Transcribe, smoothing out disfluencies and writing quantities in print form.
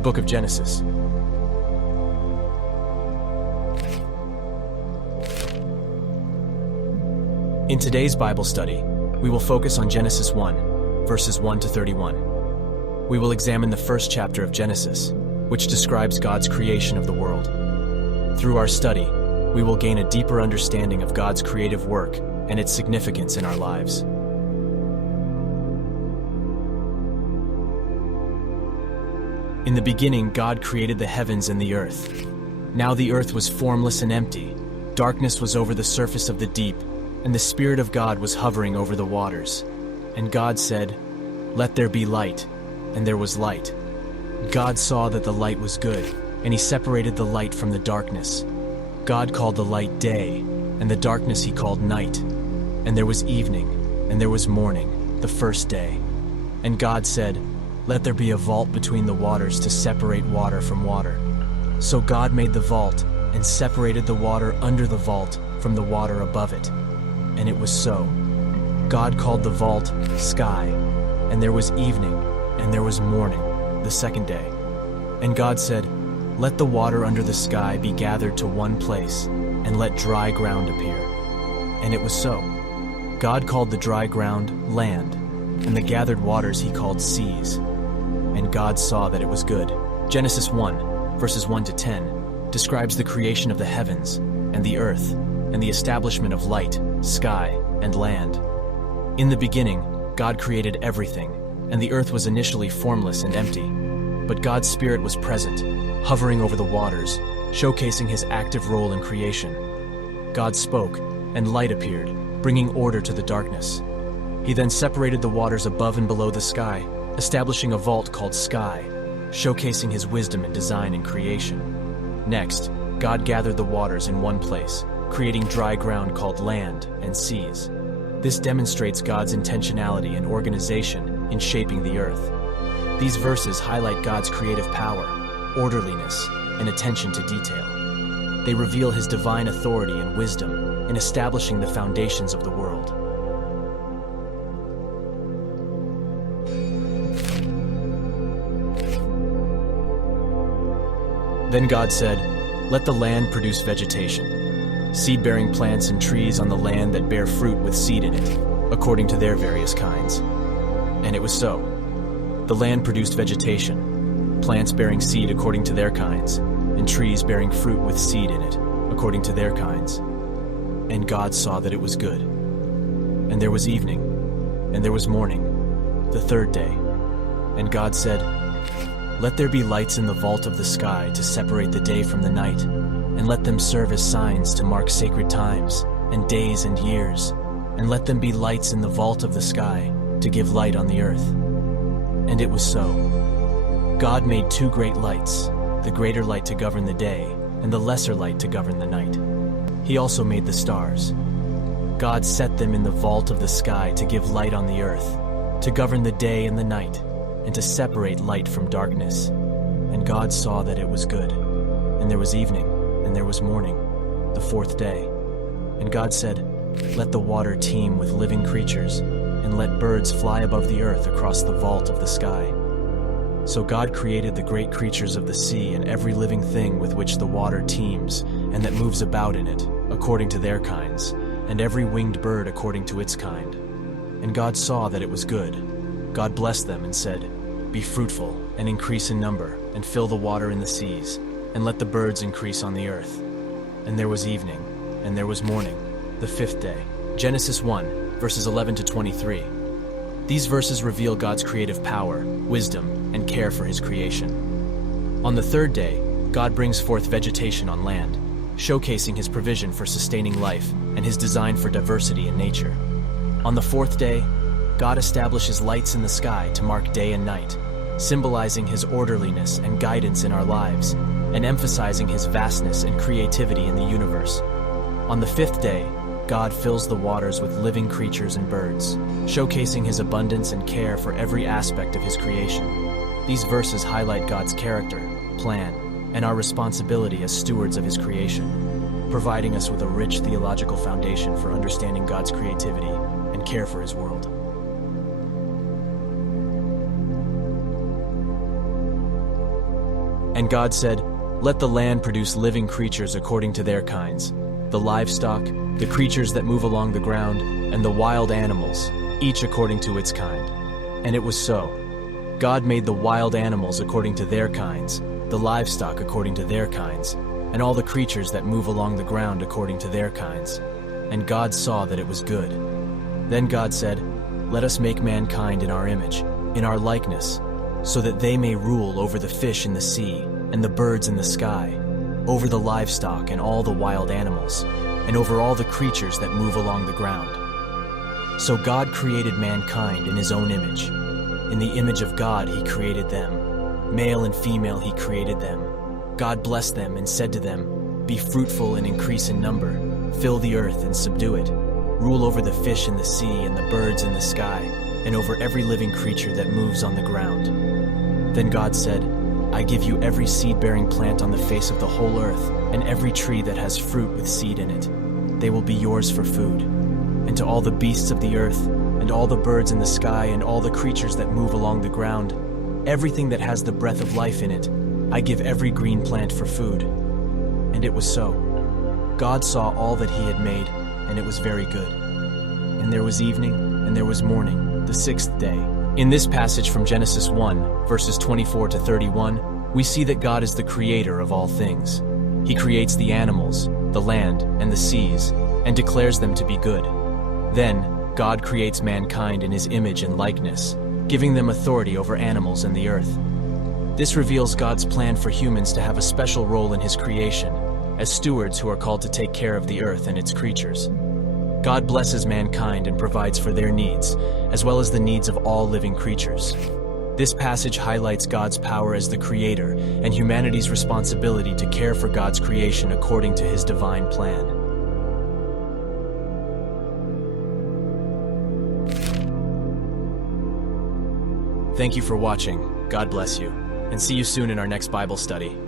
book of Genesis. In today's Bible study, we will focus on Genesis 1, verses 1 to 31. We will examine the first chapter of Genesis, which describes God's creation of the world. Through our study, we will gain a deeper understanding of God's creative work and its significance in our lives. In the beginning, God created the heavens and the earth. Now the earth was formless and empty. Darkness was over the surface of the deep, and the Spirit of God was hovering over the waters. And God said, "Let there be light," and there was light. God saw that the light was good, and he separated the light from the darkness. God called the light day, and the darkness he called night. And there was evening, and there was morning, the first day. And God said, "Let there be a vault between the waters to separate water from water." So God made the vault, and separated the water under the vault from the water above it. And it was so. God called the vault sky, and there was evening, and there was morning, the second day. And God said, "Let the water under the sky be gathered to one place, and let dry ground appear." And it was so. God called the dry ground land, and the gathered waters he called seas. And God saw that it was good. Genesis 1, verses 1 to 10, describes the creation of the heavens and the earth, and the establishment of light, sky, and land. In the beginning, God created everything, and the earth was initially formless and empty. But God's Spirit was present, hovering over the waters, showcasing his active role in creation. God spoke, and light appeared, bringing order to the darkness. He then separated the waters above and below the sky, establishing a vault called sky, showcasing his wisdom and design in creation. Next, God gathered the waters in one place, creating dry ground called land and seas. This demonstrates God's intentionality and organization in shaping the earth. These verses highlight God's creative power, orderliness, and attention to detail. They reveal his divine authority and wisdom in establishing the foundations of the world. Then God said, "Let the land produce vegetation, seed-bearing plants and trees on the land that bear fruit with seed in it, according to their various kinds." And it was so. The land produced vegetation, plants bearing seed according to their kinds, and trees bearing fruit with seed in it, according to their kinds. And God saw that it was good. And there was evening, and there was morning, the third day. And God said, "Let there be lights in the vault of the sky to separate the day from the night, and let them serve as signs to mark sacred times, and days and years, and let them be lights in the vault of the sky to give light on the earth." And it was so. God made two great lights, the greater light to govern the day, and the lesser light to govern the night. He also made the stars. God set them in the vault of the sky to give light on the earth, to govern the day and the night, and to separate light from darkness. And God saw that it was good. And there was evening, and there was morning, the fourth day. And God said, "Let the water teem with living creatures, and let birds fly above the earth across the vault of the sky." So God created the great creatures of the sea and every living thing with which the water teems, and that moves about in it, according to their kinds, and every winged bird according to its kind. And God saw that it was good. God blessed them and said, "Be fruitful, and increase in number, and fill the water in the seas, and let the birds increase on the earth." And there was evening, and there was morning, the fifth day. Genesis 1, verses 11 to 23. These verses reveal God's creative power, wisdom, and care for his creation. On the third day, God brings forth vegetation on land, showcasing his provision for sustaining life and his design for diversity in nature. On the fourth day, God establishes lights in the sky to mark day and night, symbolizing his orderliness and guidance in our lives, and emphasizing his vastness and creativity in the universe. On the fifth day, God fills the waters with living creatures and birds, showcasing his abundance and care for every aspect of his creation. These verses highlight God's character, plan, and our responsibility as stewards of his creation, providing us with a rich theological foundation for understanding God's creativity and care for his world. And God said, "Let the land produce living creatures according to their kinds, the livestock, the creatures that move along the ground, and the wild animals, each according to its kind." And it was so. God made the wild animals according to their kinds, the livestock according to their kinds, and all the creatures that move along the ground according to their kinds. And God saw that it was good. Then God said, "Let us make mankind in our image, in our likeness, so that they may rule over the fish in the sea, and the birds in the sky, over the livestock and all the wild animals, and over all the creatures that move along the ground." So God created mankind in his own image. In the image of God he created them. Male and female he created them. God blessed them and said to them, "Be fruitful and increase in number, fill the earth and subdue it, rule over the fish in the sea and the birds in the sky, and over every living creature that moves on the ground." Then God said, "I give you every seed-bearing plant on the face of the whole earth, and every tree that has fruit with seed in it. They will be yours for food. And to all the beasts of the earth, and all the birds in the sky, and all the creatures that move along the ground, everything that has the breath of life in it, I give every green plant for food." And it was so. God saw all that he had made, and it was very good. And there was evening, and there was morning, the sixth day. In this passage from Genesis 1, verses 24 to 31, we see that God is the creator of all things. He creates the animals, the land, and the seas, and declares them to be good. Then, God creates mankind in his image and likeness, giving them authority over animals and the earth. This reveals God's plan for humans to have a special role in his creation, as stewards who are called to take care of the earth and its creatures. God blesses mankind and provides for their needs, as well as the needs of all living creatures. This passage highlights God's power as the creator and humanity's responsibility to care for God's creation according to his divine plan. Thank you for watching. God bless you, and see you soon in our next Bible study.